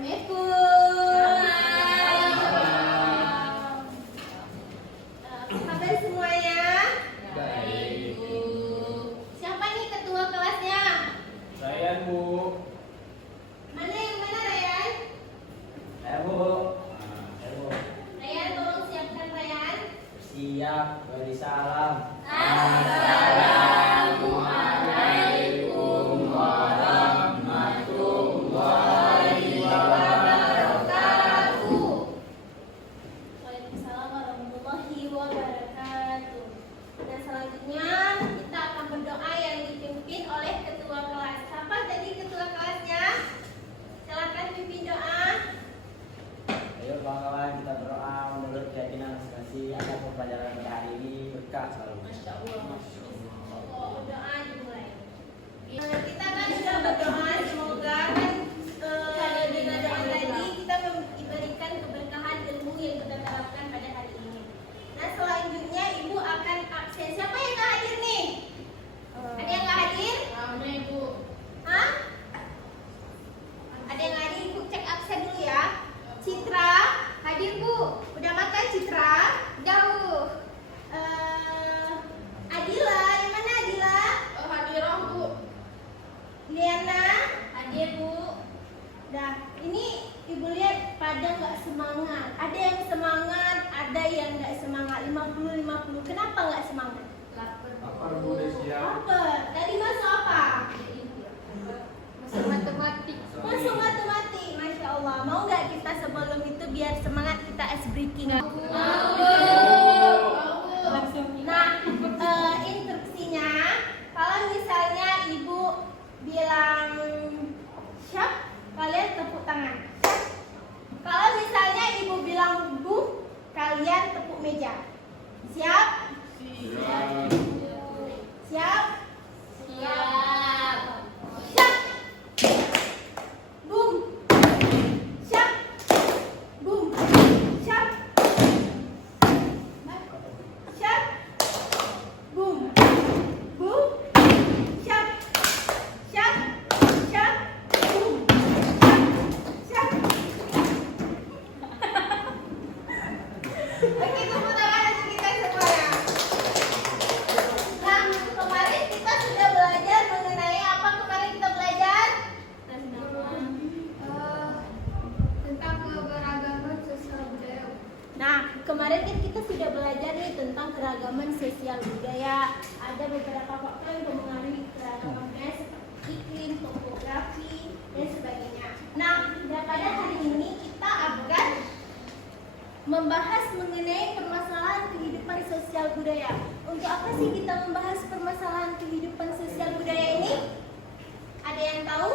Kabar semuanya? Baik. Siapa nih ketua kelasnya? Saya, Bu. Mana yang mana, Ryan? Saya, Bu. Saya, Bu. Ryan, tolong siapkan Ryan. Siap. Beri salam. Assalamualaikum warahmatullahi wabarakatuh. Waalaikumsalam warahmatullahi wabarakatuh. Dan selanjutnya kita akan berdoa yang dipimpin oleh ketua kelas. Siapa tadi ketua kelasnya? Silakan pimpin doa. Ayo kawan-kawan kita berdoa menurut keyakinan masing-masing agar pembelajaran pada hari ini berkah selalu. Masya Allah. Doa dimulai. Kita kan sudah berdoa, semoga kan dengan doa tadi kita diberikan keberkahan ilmu yang kita terapkan pada hari ini. Nah selanjutnya ibu akan absen. Siapa yang nggak hadir nih? Ada yang nggak hadir? Ibu. Hah? Ada yang nggak hadir? Ibu cek absen dulu ya. Citra, hadir Bu. Udah makan Citra? Jauh. Adila, yang mana Adila? Hadirah, Bu. Liana? Hadir, Bu. Dah, ini ibu lihat pada nggak semangat. Ada yang semangat, ada yang nggak semangat. 50-50. Kenapa nggak semangat? Lapar, Bu, udah siap. Lapar. Tadi masuk apa? Masuk matematik. Masuk matematik. Masya Allah. Mau nggak kita sebelum itu biar semangat kita ice breaking? Nah, instruksinya kalau misalnya ibu bilang siap, kalian tepuk tangan. Kalau misalnya ibu bilang bu, kalian tepuk meja. Siap? Siap. Siap? Siap. Siap. Boom. Siap. Boom. Siap. Siap. Boom. Boom. Siap. Siap. Siap. Boom. Siap. Siap. Oke, tepuk tangan untuk kita semuanya. Nah, kemarin kita sudah belajar mengenai apa kemarin kita belajar? Tentang keberagaman sosial budaya. Nah, kemarin kan kita sudah belajar nih tentang keragaman sosial budaya. Ada beberapa faktor yang mempengaruhi keragaman budaya seperti iklim, topografi, dan sebagainya. Nah, pada hari ini kita akan membahas mengenai permasalahan kehidupan sosial budaya. Untuk apa sih kita membahas permasalahan kehidupan sosial budaya ini? Ada yang tahu?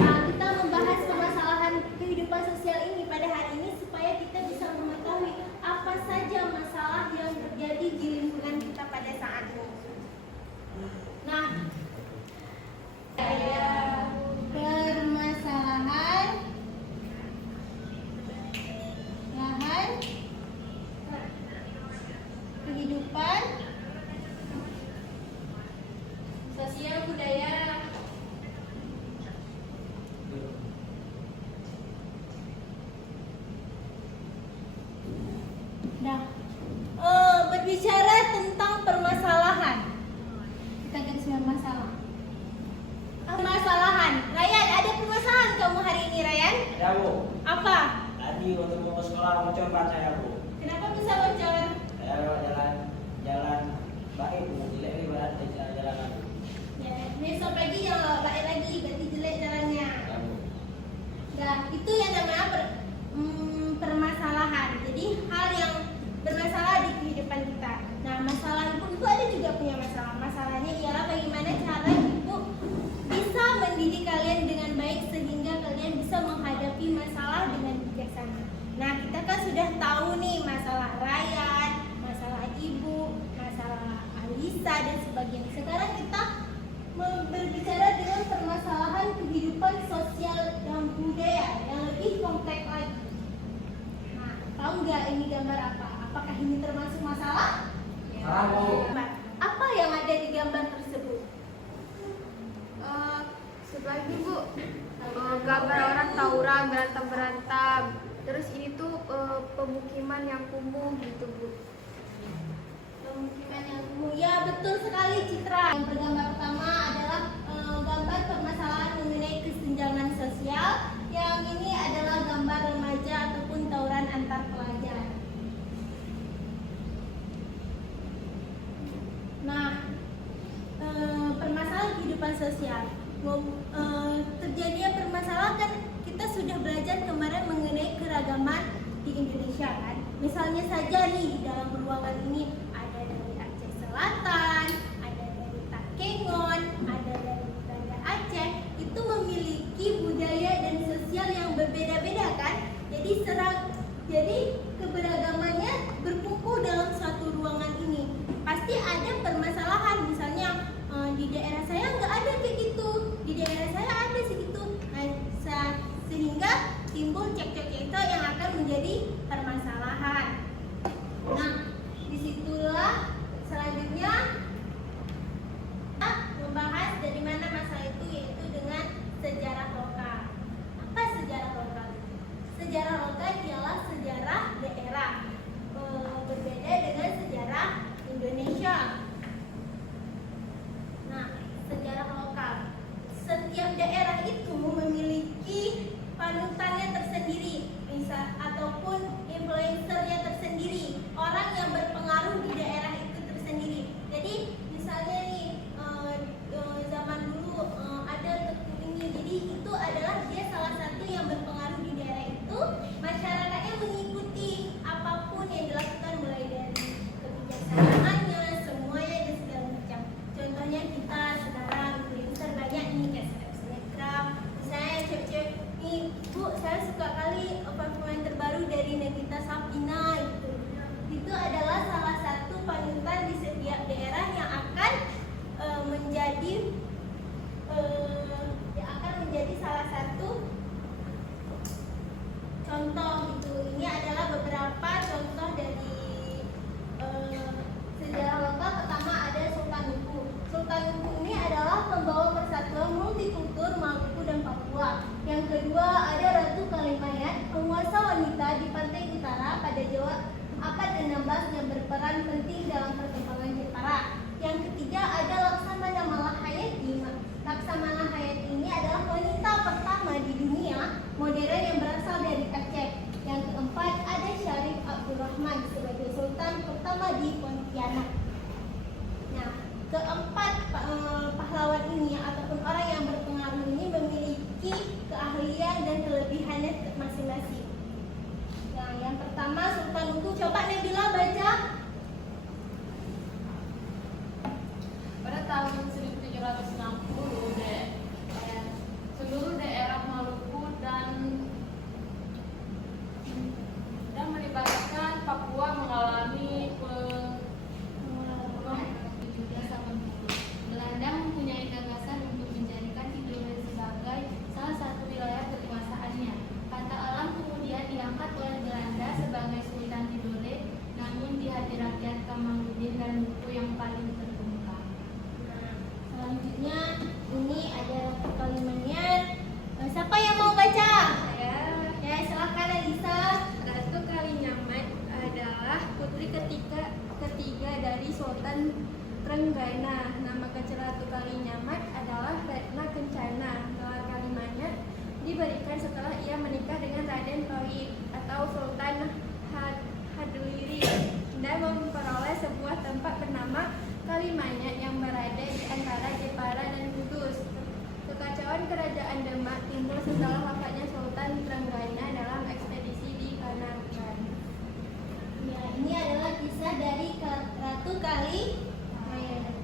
Nah, kita membahas permasalahan kehidupan sosial ini pada hari ini supaya kita bisa mengetahui apa saja masalah yang terjadi di lingkungan kita pada saat ini. Nah, permasalahan kehidupan Sosial budaya. Nah, berbicara tentang permasalahan. Kita garis bawah masalah. Permasalahan. Ryan, ada permasalahan kamu hari ini, Ryan? Ya, Bu. Apa? Tadi waktu mau ke sekolah bocor ban saya, Bu. Kenapa bisa bocor? Saya lewat jalan baik, Bu. Jelek ini berarti jalan. Ya, besok pagi jangan baik lagi, ganti jelek jalannya. Ya, Bu. Nah, itu yang namanya permasalahan. Jadi hal yang bermasalah di kehidupan kita. Nah, masalah ibu itu ada juga punya masalah. Masalahnya ialah bagaimana cara ibu bisa mendidik kalian dengan baik sehingga kalian bisa menghadapi masalah dengan bijaksana. Nah, kita kan sudah tahu nih masalah Ryan, masalah ibu, masalah Alisa dan sebagainya. Sekarang kita berbicara dengan permasalahan kehidupan sosial dan budaya yang lebih kompleks lagi. Nah, tahu nggak ini gambar apa? Apakah ini termasuk masalah? Salah, Bu. Apa yang ada di gambar tersebut? Setelah itu, Bu, gambar orang tawuran berantem. Terus ini tuh pemukiman yang kumuh gitu Bu. Pemukiman yang kumuh, ya betul sekali Citra. Yang gambar pertama adalah gambar permasalahan mengenai kesenjangan sosial. Yang ini adalah gambar remaja ataupun tawuran antar pelajar. Nah, permasalahan kehidupan sosial. Terjadinya permasalahan kan kita sudah belajar kemarin mengenai keragaman di Indonesia kan. Misalnya saja nih di dalam ruangan ini ada dari Aceh Selatan, ada dari Takengon, ada dari Banda Aceh. Itu memiliki budaya dan sosial yang berbeda-beda kan. Jadi keberagamannya berkumpul dalam suatu ruangan ini. Pasti ada permasalahan, misalnya di daerah saya nggak ada kayak gitu, di daerah saya ada segitu. Nah, sehingga timbul cekcok-cekcok yang akan menjadi permasalahan. Nah, disitulah selanjutnya kita membahas dari mana masalah itu, yaitu dengan sejarah lokal. Apa sejarah lokal? Sejarah lokal ialah sejarah daerah, berbeda dengan sejarah Indonesia. Nah, sejarah lokal. Setiap daerah itu memiliki panutannya tersendiri, ataupun influencernya tersendiri, orang yang berpengaruh di daerah itu tersendiri. Jadi misalnya nih zaman dulu ada Teku ini, jadi itu adalah dia salah satu yang berpengaruh di daerah itu. Masyarakatnya mengikuti apapun yang dilakukan, mulai dari kebijaksanaannya, semuanya dan segala macam. Contohnya kita sekarang influencer banyak nih, kayak Snapgram. Misalnya cewek-cewek nih, Bu, saya suka kali parfum terbaru dari Nagita Safina itu. Itu adalah salah satu panutan di setiap daerah yang akan menjadi salah satu contoh gitu. Ini adalah beberapa contoh dari sejarah lokal. Pertama ada Sultan Luku. Sultan Luku ini adalah pembawa persatuan multikultur Maluku dan Papua. Yang kedua ada Ratu Kalimayat, penguasa wanita di pantai utara pada Jawa abad ke-16 yang berperan penting dalam perkembangan Jepara. Yang ketiga ada Laksamana Malahayati. Laksamana Hayati ini adalah wanita pertama di dunia modern yang berasal dari Aceh. Yang keempat ada Syarif Abdurrahman sebagai Sultan pertama di Pontianak. Nah, keempat pahlawan ini ataupun orang yang berpengaruh ini memiliki keahlian dan kelebihannya masing-masing. Nah, yang pertama Sultan Luku, coba Nabila baca. Pada tahun 1760, seluruh daerah Maluku dan melibatkan Papua mengalami Belanda mempunyai gagasan untuk menjadikan Indonesia sebagai salah satu wilayah kekuasaannya. Kata alam kemudian diangkat oleh Belanda sebagai Sultan Tidore, namun di hati rakyat Kamaludin dan Luku yang paling terkemuka. Selanjutnya ini ada kalimatnya. Siapa yang mau baca? Ya, silakan Elisa. Ratu Kalinyamat adalah putri ketiga dari Sultan Trenggana. Nama kecil Ratu Kalinyamat adalah Retna Kencana. Gelar Kalimanyat diberikan setelah ia menikah dengan Raden Toib atau Sultan Hadlirin dan memperoleh sebuah tempat bernama Kalimanyat yang berada di antara Jepara dan Kudus. Kekacauan kerajaan Demak timbul setelah wafatnya Sultan Trenggana dalam ekspedisi di Kanakan. Ya, ini adalah kisah dari Ratu Kalimanyat.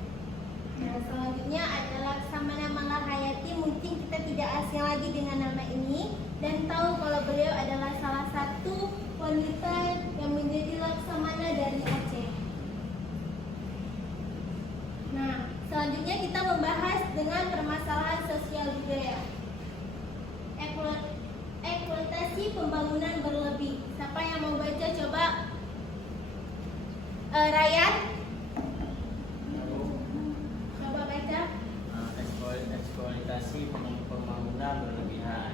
Nah, selanjutnya adalah Laksamana Malahayati. Mungkin kita tidak asing lagi dengan nama ini dan tahu kalau beliau adalah salah satu wanita yang menjadi laksamana dari Aceh. Nah, selanjutnya kita membahas dengan permasalahan sosial budaya. Eksploitasi pembangunan berlebih. Siapa yang mau baca coba? Ryan? Coba baca. Eksploitasi pembangunan berlebihan.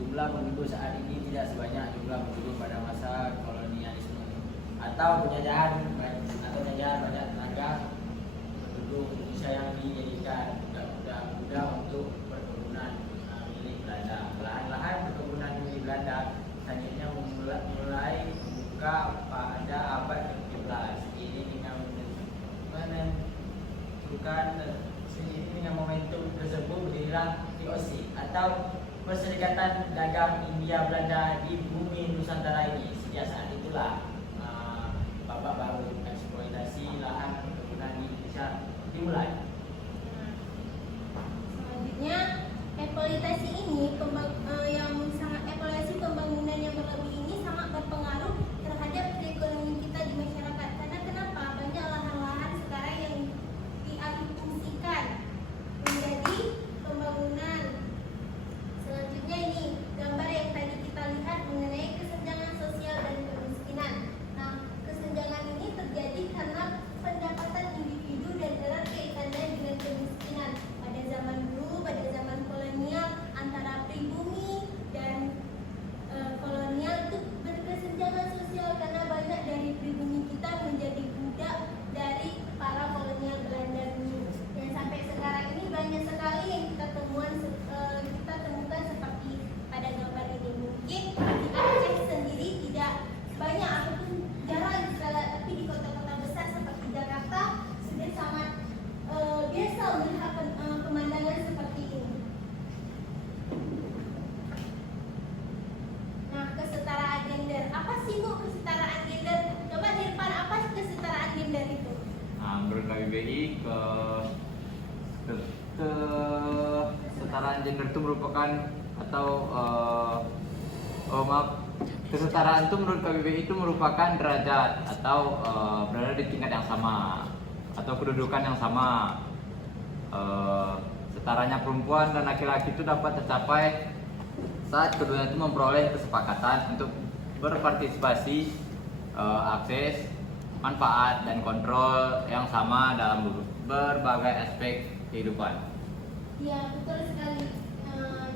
jumlah penduduk saat ini tidak sebanyak jumlah penduduk pada masa kolonialisme atau penjajahan banyak tenaga penduduk Indonesia yang dijadikan budak-budak untuk perkebunan milik Belanda. Lahan-lahan perkebunan milik Belanda selanjutnya mulai membuka pada abad ke-17. Ini dengan momentum tersebut berdirilah VOC atau Perserikatan Dagang India Belanda di bumi Nusantara ini. Sejak saat itulah babak baru eksploitasi lahan perkebunan di Indonesia dimulai. Selanjutnya, eksploitasi ini eksploitasi pembangunan yang berlebih ini sangat berpengaruh terhadap perekonomian kita di masyarakat. Karena kenapa? Banyak lahan-lahan sekarang yang dialihfungsikan menjadi pembangunan. Selanjutnya ini gambar yang tadi kita lihat mengenai kesenjangan sosial dan kemiskinan. Nah, kesenjangan ini terjadi karena pendapatan individu dan erat kaitannya dengan kemiskinan. Pada zaman dulu, pada zaman kolonial, antara pribumi dan kolonial itu berkesenjangan sosial karena banyak dari pribumi kita menjadi budak dari para kolonial Belanda dulu. Dan sampai sekarang ini banyak sekali yang kita temukan seperti pada gambar ini. Mungkin di Aceh sendiri tidak banyak ataupun jarang sekali, tapi di kota-kota besar seperti Jakarta sudah sangat biasa melihat pemandangan seperti ini. Nah, kesetaraan gender. Apa sih Bu kesetaraan gender? Coba di depan, apa kesetaraan gender itu? Nah, menurut KBBI kesetaraan gender itu merupakan kesetaraan itu menurut KBBI itu merupakan derajat atau berada di tingkat yang sama atau kedudukan yang sama. Setaranya perempuan dan laki-laki itu dapat tercapai saat keduanya itu memperoleh kesepakatan untuk berpartisipasi, akses, manfaat dan kontrol yang sama dalam berbagai aspek kehidupan. Ya, betul sekali.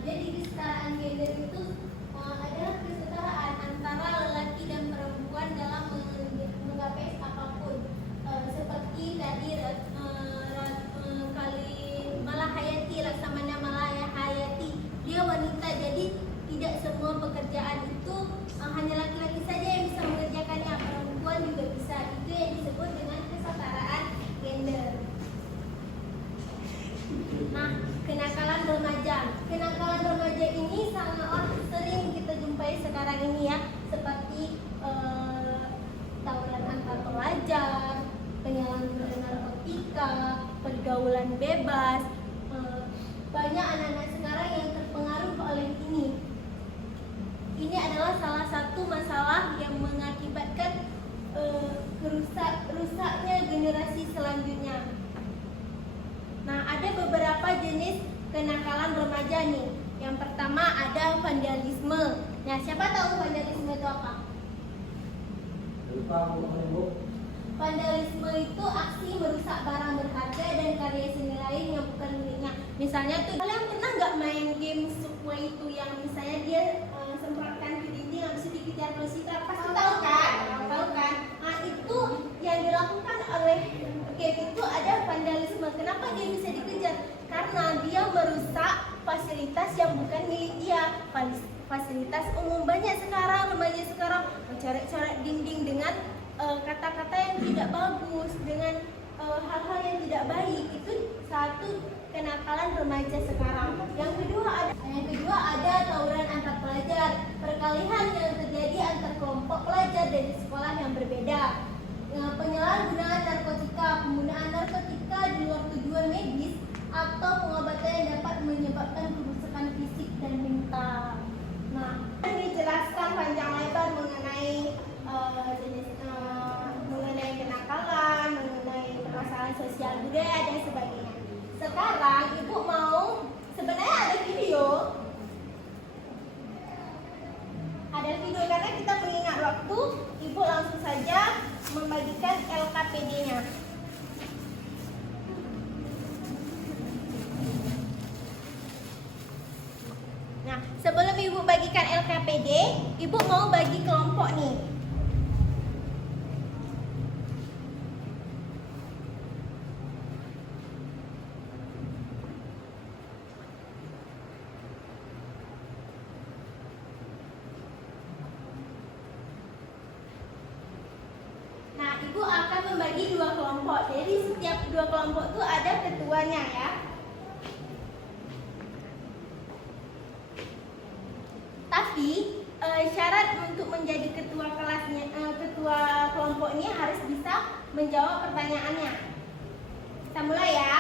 Jadi kesetaraan gender itu adalah kesetaraan antara lelaki dan perempuan dalam menggapai apapun. Seperti tadi Malahayati, Laksamana Malahayati, dia wanita, jadi tidak semua pekerjaan itu hanya laki-laki saja yang bisa mengerjakannya, perempuan juga bisa. Itu yang disebut dengan kesetaraan gender. Nah, kenakalan remaja. Kenakalan remaja ini sangatlah sering kita jumpai sekarang ini ya, seperti tawuran antar pelajar, penyalahgunaan narkotika, pergaulan bebas. Banyak anak-anak sekarang yang terpengaruh oleh ini. Ini adalah salah satu masalah yang mengakibatkan rusaknya generasi selanjutnya. Nah, ada beberapa jenis kenakalan remaja nih. Yang pertama ada vandalisme. Nah, siapa tahu vandalisme itu apa? Lupa Bu. Vandalisme itu aksi merusak barang berharga dan karya seni lain yang bukan miliknya. Misalnya tuh, kalian pernah nggak main game Subway itu yang misalnya dia semprotkan ke dinding habis itu dikejar polisi? Pasti tahu kan? Tahu kan? Nah, itu yang dilakukan oleh game itu ada vandalisme. Kenapa dia bisa dikejar? Karena dia merusak fasilitas yang bukan milik dia. Fasilitas umum. Banyak sekarang remaja sekarang mencoret-coret dinding dengan kata-kata yang tidak bagus, dengan hal-hal yang tidak baik. Itu satu kenakalan remaja sekarang. Yang kedua ada tawuran antar pelajar, perkelahian yang terjadi antar kelompok pelajar dari sekolah yang berbeda. Penyalahgunaan narkotika, penggunaan narkotika di luar tujuan medis atau pengobatan yang dapat menyebabkan kerusakan fisik dan mental. Nah, ini jelaskan panjang lebar mengenai mengenai kenakalan, mengenai permasalahan sosial budaya dan sebagainya. Sekarang Ibu mau, sebenarnya ada video karena kita mengingat waktu, Ibu langsung saja membagikan LKPD-nya. Nah, sebelum Ibu bagikan LKPD, Ibu mau bagi kelompok nih. Nah, Ibu akan membagi 2 kelompok. Jadi setiap 2 kelompok itu ada ketuanya ya. Tapi syarat untuk menjadi ketua kelasnya, ketua kelompok ini harus bisa menjawab pertanyaannya. Kita mulai ya.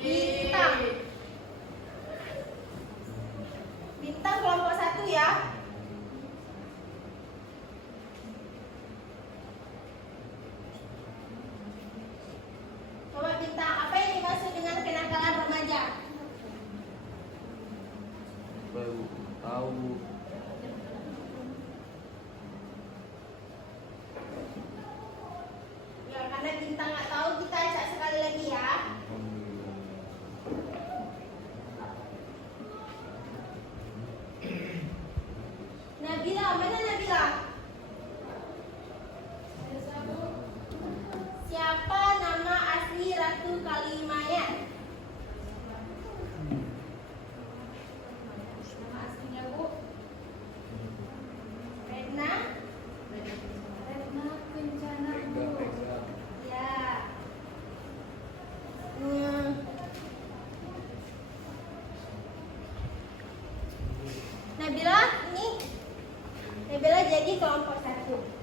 Bintang. Bintang kelompok 1 ya. Coba Bintang, apa yang dimaksud dengan kenakalan remaja? Baru tahu. Ya, karena Bintang nggak tahu, kita acak sekali lagi ya. Nabila, mana Nabila? Siapa nama asli Ratu Kalimayat? Nama aslinya Bu Retna? Retna Kencana Bu. Ya. Hmm. Nabila, ini Nabila jadi kelompok 1.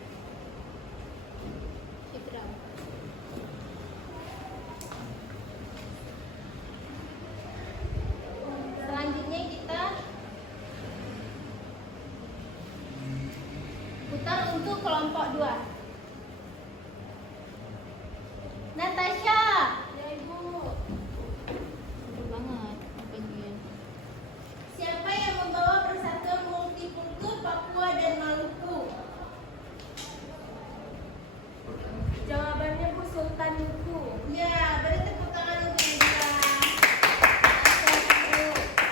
Selanjutnya kita putar untuk kelompok 2. Natasha, Ya Ibu. siapa yang membawa persatuan multikultur Papua dan Maluku? Jawabannya Bu Sultan Nuku. Ya, beri tepuk tangan untuk Nabila.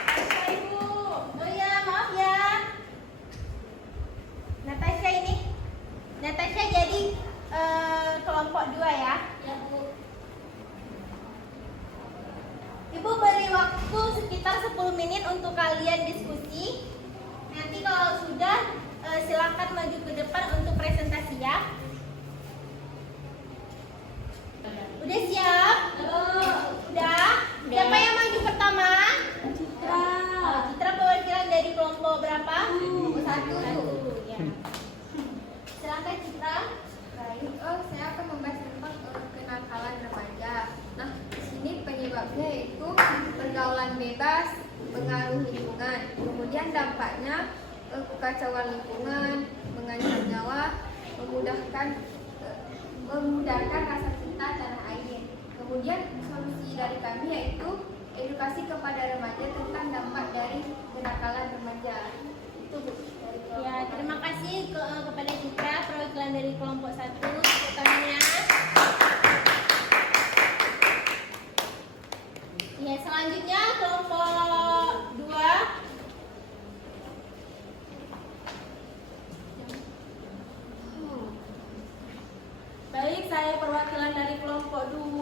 Natasha Ibu. Oh ya, maaf ya. Natasha ini. Natasha jadi kelompok 2 ya. Ya Bu. Ibu beri waktu sekitar 10 menit untuk kalian diskusi. Nanti kalau sudah silakan maju ke depan untuk presentasi ya. Udah siap? Udah? Siapa yang maju pertama? Citra. Oh, Citra perwakilan dari kelompok berapa? 1. Ya. Silakan Citra. Baik, saya akan membahas tentang kenakalan remaja. Nah, di sini penyebabnya yaitu pergaulan bebas, pengaruh lingkungan, kemudian dampaknya kekacauan lingkungan, mengancam nyawa, memudahkan rasa cinta tanah air. Kemudian solusi dari kami yaitu edukasi kepada remaja tentang dampak dari kenakalan remaja. Itu Bu, dari kelompok. Ya, terima kasih kepada Citra perwakilan dari kelompok 1. Tepuk tangannya. Ya, selanjutnya kelompok 2. Baik, saya perwakilan dari kelompok 2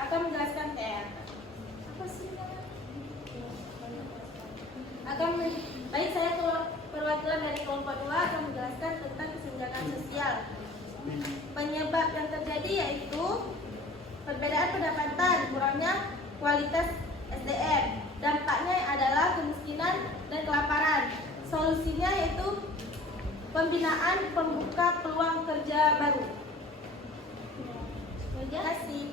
akan menjelaskan apa sih? Baik, saya perwakilan dari kelompok 2 akan menjelaskan tentang kesenjangan sosial. Penyebab yang terjadi yaitu perbedaan pendapatan, kurangnya kualitas SDM. Dampaknya adalah kemiskinan dan kelaparan. Solusinya yaitu pembinaan pembuka peluang kerja baru. Terima kasih.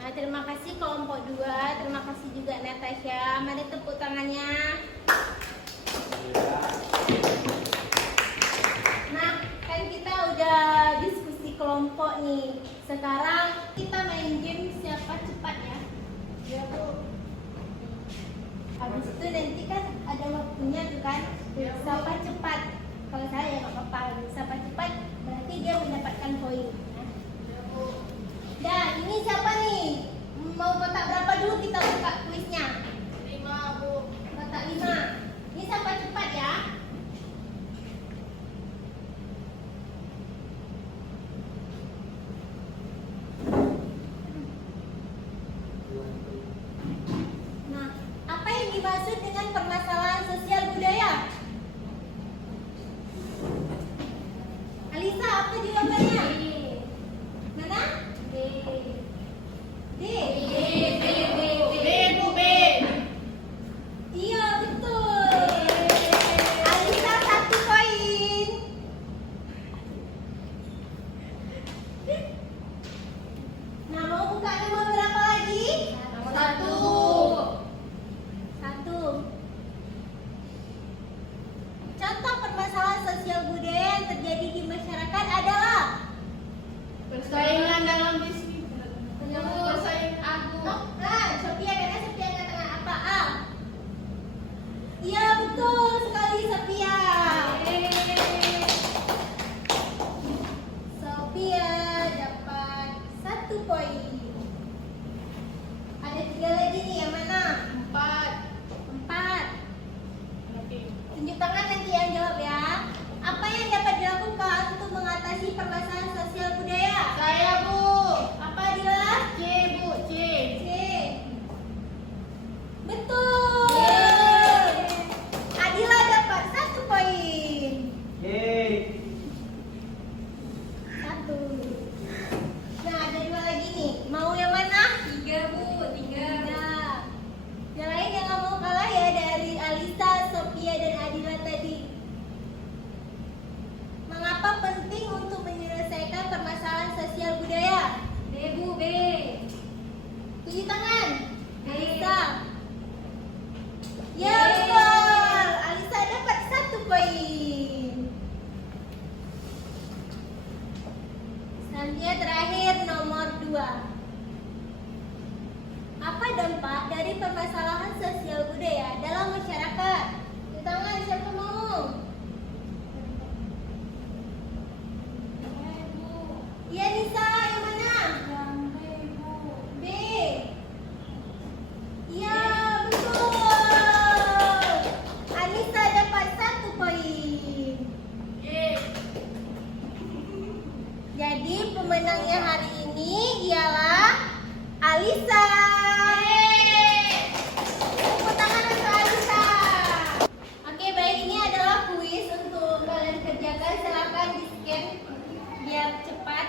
Nah, terima kasih kelompok 2. Terima kasih juga Natasha. Mari tepuk tangannya. Nah, kan kita udah diskusi kelompok nih. Sekarang kita main game siapa cepat ya. Ya Bu. Habis itu nanti kan ada waktunya tuh kan. Siapa cepat. Kalau saya ya nggak apa-apa. terjadi di masyarakat adalah Persaingan dalam bisnis. Persaingan aku. Sophia, karena Sophia katakan apa? A. Iya, betul sekali Sophia. Sophia dapat 1 poin. Ada 3 lagi nih, yang mana? 4. Tunjuk tangan nanti yang jawab ya. Apa yang dapat dilakukan untuk mengatasi permasalahan sosial budaya? Saya Bu. Apa dia? C Bu. C. C. Betul. Adila dapat 1 poin. Yeay. 1. Nah, ada 2 lagi nih. Mau yang mana? 3 Bu, 3. 3. Yang lain jangan mau kalah ya dari Alisa, Sophia, dan Adila tadi. Mengapa penting untuk menyelesaikan permasalahan sosial budaya? B Bu, B. Tunjuk tangan. B. Alisa. Ya betul. Alisa dapat 1 poin. Selanjutnya terakhir nomor 2. Apa dampak dari permasalahan sosial budaya dalam masyarakat? Tunjuk tangan siapa mau? Iya Nisa, yang mana? B. Iya, betul. Anissa dapat 1 poin. Jadi pemenangnya hari ini ialah Alisa. Tepuk tangan untuk Alisa. Oke, baik, ini adalah kuis untuk kalian kerjakan. Silakan di-scan biar cepat.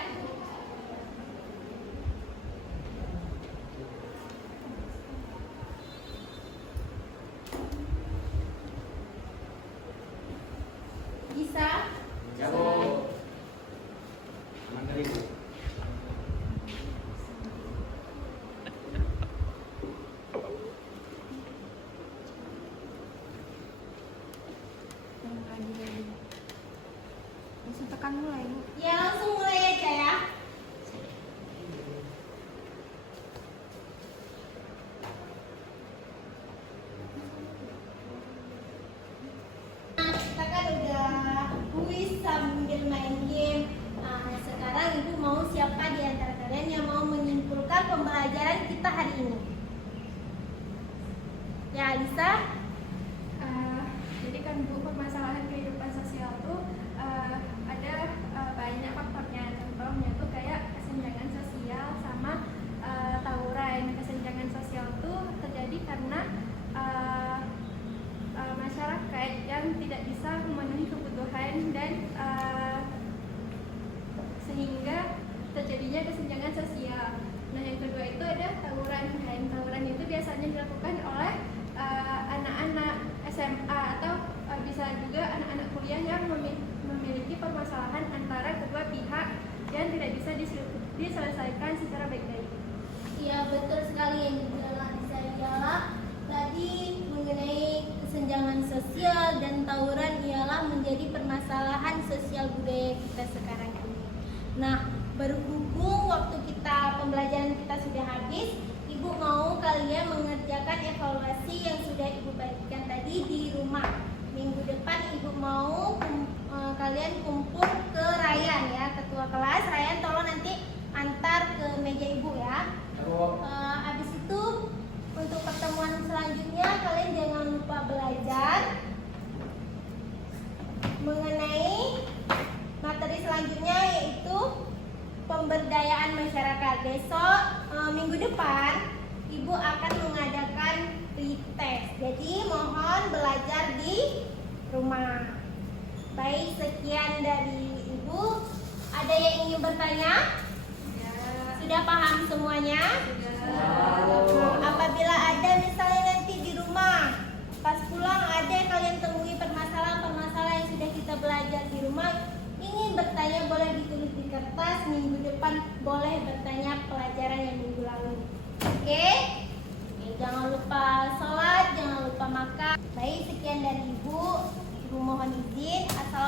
Bisa? Ya Bu. Aman dari Bu. Bisa tekan mulai Bu. Ya, langsung mulai aja ya. Nah, kita kan udah kuis sambil main game. Nah, sekarang Ibu mau siapa di antara kalian yang mau menyimpulkan pembelajaran kita hari ini? Ya, Alisa? Jadi kan Bu, permasalahan kehidupan sosial tuh ada banyak faktornya. Contohnya tuh kayak kesenjangan sosial sama tawuran. Kesenjangan sosial tuh terjadi karena masyarakat yang tidak bisa memenuhi kebutuhan dan sehingga terjadinya kesenjangan sosial. Nah, yang kedua itu ada tawuran. Dan tawuran itu biasanya dilakukan oleh anak-anak SMA atau bisa juga anak-anak kuliah yang memiliki permasalahan antara kedua pihak dan tidak bisa diselesaikan secara baik-baik. Iya, betul sekali yang dibilang Alisa ialah tadi mengenai kesenjangan sosial dan tawuran ialah menjadi permasalahan sosial budaya kita sekarang ini. Nah, berhubung waktu kita pembelajaran kita sudah habis, Ibu mau kalian mengerjakan evaluasi yang sudah Ibu bagikan tadi di rumah. Minggu depan Ibu mau kalian kumpul ke Ryan ya, ketua kelas. Ryan tolong nanti antar ke meja Ibu ya. Ya Bu. Habis itu untuk pertemuan selanjutnya kalian jangan lupa belajar mengenai materi selanjutnya yaitu pemberdayaan masyarakat. Besok minggu depan Ibu akan mengadakan pretest. Jadi mohon belajar di rumah. Baik, sekian dari Ibu. Ada yang ingin bertanya? Sudah paham semuanya? Apabila ada misalnya nanti di rumah pas pulang ada kalian temui permasalahan-permasalahan yang sudah kita belajar di rumah, ingin bertanya boleh ditulis di kertas. Minggu depan boleh bertanya pelajaran yang minggu lalu. Oke? Jangan lupa sholat, jangan lupa makan. Baik, sekian dari Ibu. Ibu mohon izin. Assalamualaikum.